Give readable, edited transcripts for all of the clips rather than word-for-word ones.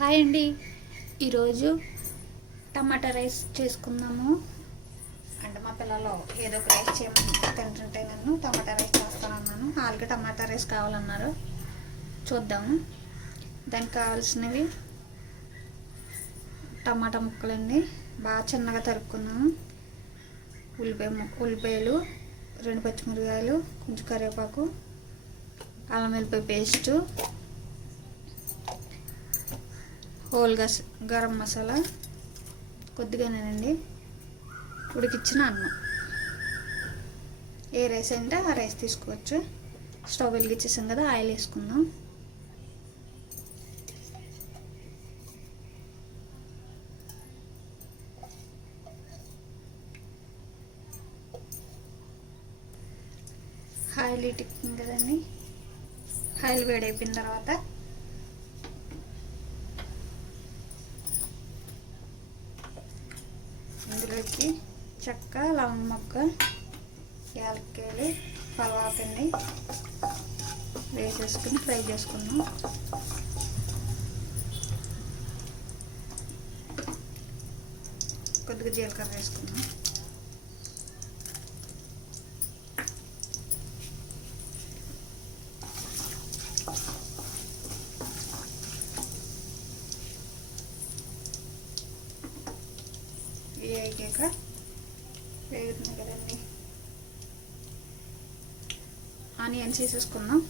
Hi అండి. ఈరోజు టమాటా rice చేసుకుందాము. అంటే మా పిల్లలు ఏదో ఒక రైస్ చేయమని తింటుంటే నన్ను టమాటా రైస్ చేస్తానన్నాను. వాళ్ళకి టమాటా రైస్ కావాలన్నారు. చూద్దాము. దానికి కావాల్సినవి టమాటా ముక్కలండి, బాగా చిన్నగా తరుక్కున్నాము. ఉల్లిపాయలు, 2 పచ్చిమిరపకాయలు, కొంచెం కరివేపాకు, అల్లం వెల్లిపాయ పేస్టు, హోల్ గరం మసాలా, కొద్దిగానేనండి, ఉడికిచ్చిన అన్నం. ఏ రైస్ అంటే ఆ రైస్ తీసుకోవచ్చు. స్టవ్ వెలిగించేసాం కదా, ఆయిల్ వేసుకుందాం. ఆయిల్ ఇటుక్కింది కదండి, ఆయిల్ వేడైపోయిన తర్వాత ఇందులోకి చెక్క, లవంగ మొగ్గ, యాలక్కాయలు, పలావుపిండి వేసేసుకుని ఫ్రై చేసుకున్నాం. కొద్దిగా జీలకర్ర వేసుకున్నాం. వేగాక వేగుతుంది కదండి, ఆనియన్స్ వేసేసుకుందాం.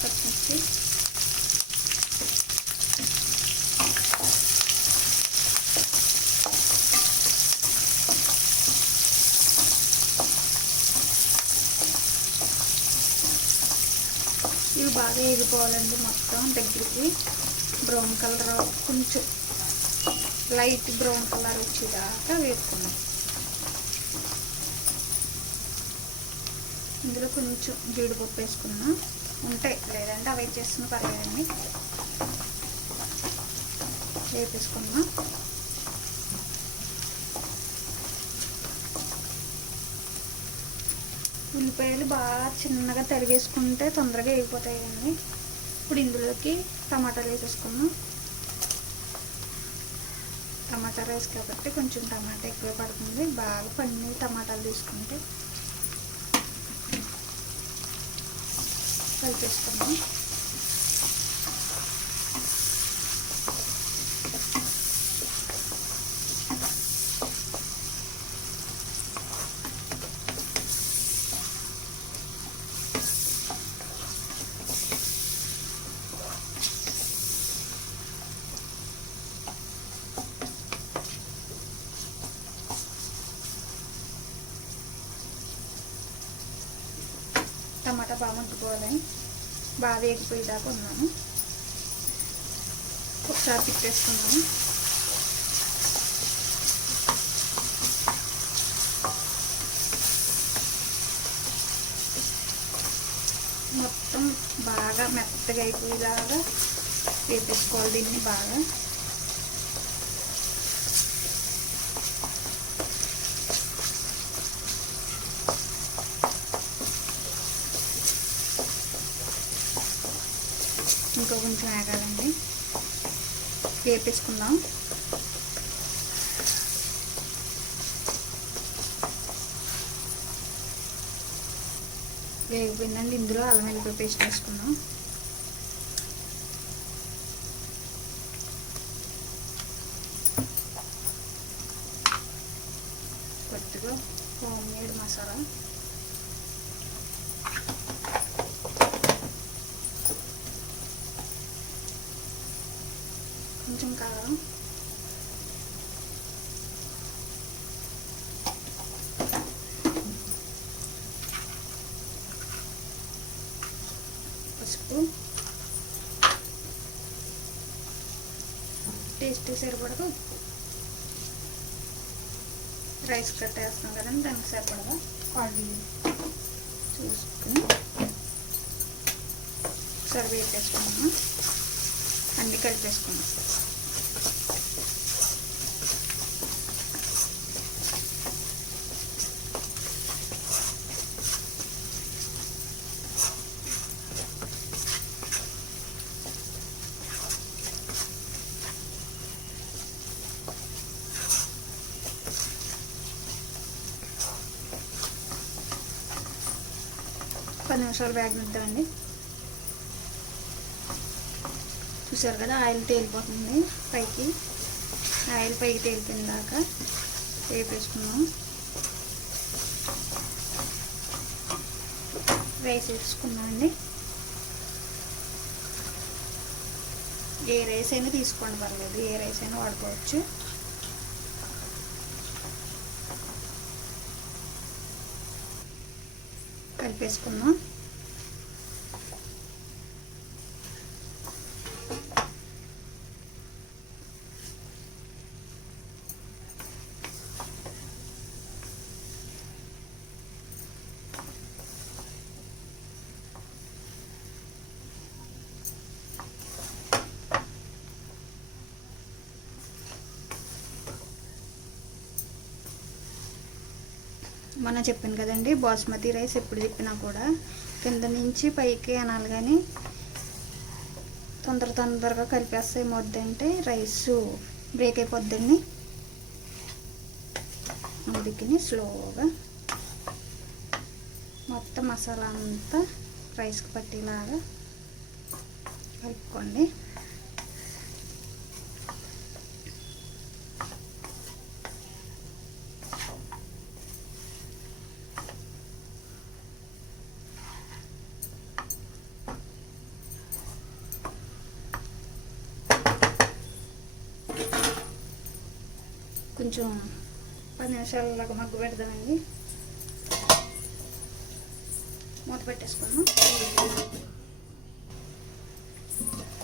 పచ్చిమిర్చి, ఇవి బాగా వేగిపోవాలండి. మొత్తం దగ్గరికి బ్రౌన్ కలర్, కొంచెం లైట్ బ్రౌన్ కలర్ వచ్చేదాకా వేసుకున్నాం. ఇందులో కొంచెం జీడిపప్పు వేసుకున్నాం. ఉంటాయి, లేదంటే అవి చేస్తున్న పర్లేదండి. వేపేసుకున్నాం. ఉల్లిపాయలు బాగా చిన్నగా తరిగేసుకుంటే తొందరగా వేగిపోతాయండి. ఇప్పుడు ఇందులోకి టమాటాలు వేసేసుకున్నాం. టమాటా రైస్ కాబట్టి కొంచెం టమాటా ఎక్కువ పడుతుంది. బాగా పండిన టమాటాలు తీసుకుంటే కలిపేసుకున్నాం. టమాటా బాగా మగ్గిపోవాలని బాగా వేగిపోయేదాకా ఉన్నాను. ఒకసారి తిప్పేసుకున్నాను. మొత్తం బాగా మెత్తగా అయిపోయేలాగా వేపేసుకోవాలి దీన్ని బాగా. ఇంకో కొంచెం వేగాలండి, వేపేసుకుందాం. వేగిపోయిందండి. ఇందులో అల్లం వెల్లిపాయ పేస్ట్ వేసుకుందాం. కొద్దిగా హోమ్ మేడ్ మసాలా, కొంచెం కారం, పసుపు, టేస్ట్ సరిపడదు. రైస్ కట్టేస్తాం కదండి, దానికి సరిపడగా ఆయిల్ చూసుకుని ఒకసారి వేపేసుకున్నాము. అన్నీ కలిపేసుకున్నాం. 10 నిమిషాలు వేగనిద్దామండి. చూసారు కదా ఆయిల్ తేలిపోతుంది పైకి. ఆయిల్ పైకి తేలిపోయిన దాకా వేపేసుకున్నాం. రైస్ వేసుకున్నామండి. ఏ రైస్ అయినా తీసుకోండి, పర్లేదు, ఏ రైస్ అయినా వాడుకోవచ్చు. కలిపేసుకుందాం. మొన్న చెప్పాను కదండి, బాస్మతి రైస్ ఎప్పుడు చెప్పినా కూడా కింద నుంచి పైకి అనాలి, కానీ తొందరగా కలిపేస్తే ఏమవుద్దంటే రైస్ బ్రేక్ అయిపోద్దండి. అందుకని స్లోగా మొత్తం మసాలా అంతా రైస్కి పట్టేలాగా కలుపుకోండి. కొంచెం 10 నిమిషాలలాగా మగ్గు పెడదామండి. మూత పెట్టేసుకున్నాం.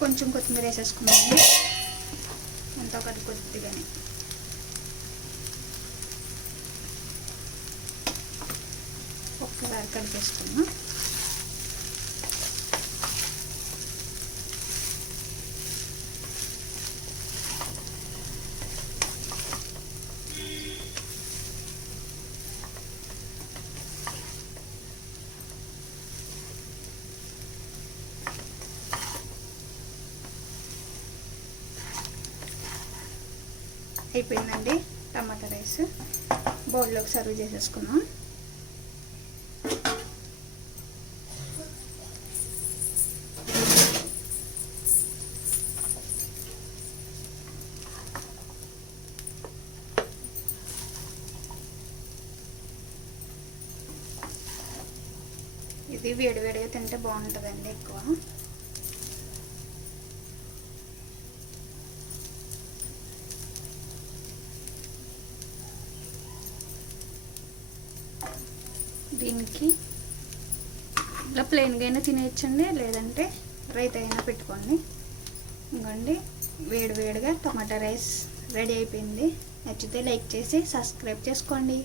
కొంచెం కొత్తిమీర వేసేసుకున్నాము, ఎంతో ఒకటి కొద్దిగానే. ఒక్కసారి కలిపేసుకున్నాం. అయిపోయిందండి టమాటా రైస్. బౌల్లోకి సర్వ్ చేసేసుకున్నాం. ఇది వేడివేడిగా తింటే బాగుంటుందండి ఎక్కువ. దీనికి ఇలా ప్లెయిన్గా అయినా తినేయచ్చండి, లేదంటే రైతా అయినా పెట్టుకోండి. ఇంకోండి వేడివేడిగా టమాటా రైస్ రెడీ అయిపోయింది. నచ్చితే లైక్ చేసి సబ్స్క్రైబ్ చేసుకోండి.